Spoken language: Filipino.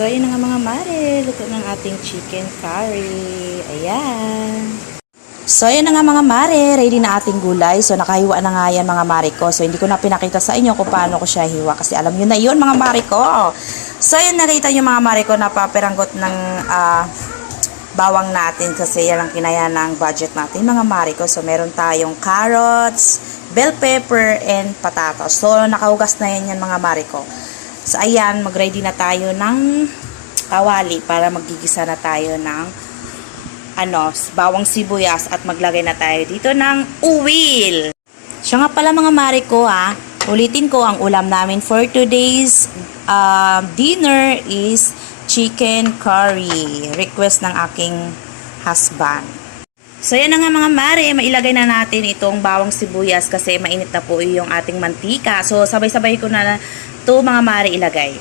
So, yun na nga mga mare. Luto ng ating chicken curry. Ayan. So, yun na nga mga mare. Ready na ating gulay. So, nakahiwa na nga yan mga mare ko. So, hindi ko na pinakita sa inyo kung paano ko siya hiwa. Kasi alam nyo na yun mga mare ko. So, yun nakita nyo mga mare ko na papiranggot ng bawang natin. Kasi yan ang kinaya ng budget natin mga mare ko. So, meron tayong carrots, bell pepper, and patatas. So, nakahugas na yan mga mare ko. So, ayan, mag-ready na tayo ng kawali para magigisa na tayo ng bawang sibuyas at maglagay na tayo dito ng uwil. Siya nga pala mga mare ko ulitin ko ang ulam namin for today's dinner is chicken curry. Request ng aking husband. So, yan na nga mga mare, mailagay na natin itong bawang sibuyas kasi mainit na po yung ating mantika. So, sabay-sabay ko na ito mga mare ilagay.